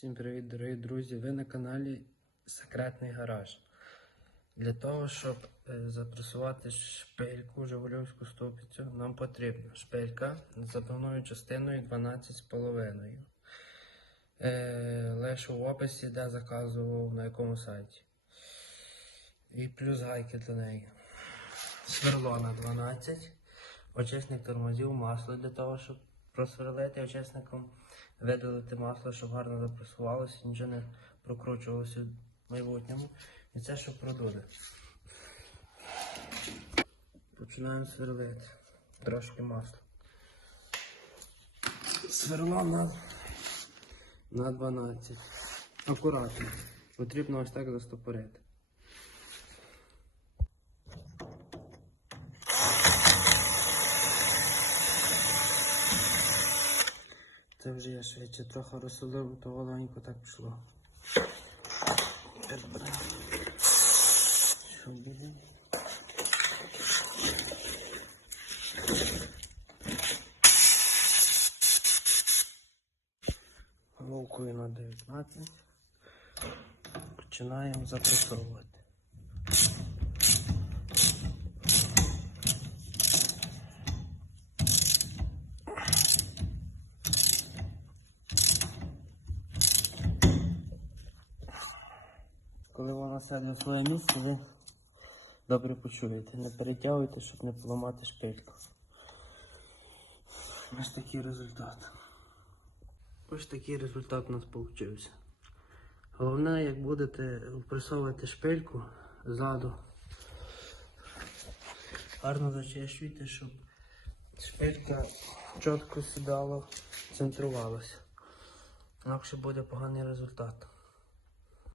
Всім привіт, дорогі друзі! Ви на каналі Секретний гараж. Для того, щоб е, запресувати шпильку Жигульовську ступицю, нам потрібна шпилька з запивною частиною 12,5. Е, лише в описі, де заказував на якому сайті. І плюс гайки до неї. Сверло на 12. Очисник тормозів, масло для того, щоб просверлити очисником, видалити масло, щоб гарно запресувалося, нічого не прокручувалося в майбутньому. І це щоб продули. Починаємо сверлити. Трошки масла. Сверло на, на 12. Акуратно. Потрібно ось так застопорити. Це вже я швидше трохи розсолив, то волонько так пішло. Що буде? Головкою на 19. Починаємо запресовувати. Коли вона сяде в своє місце, ви добре почуєте. Не перетягуйте, щоб не поламати шпильку. Ось такий результат. Ось такий результат у нас вийшов. Головне, як будете впресовувати шпильку ззаду, гарно зачищуйте, щоб шпилька чітко сідала, центрувалася. Інакше буде поганий результат.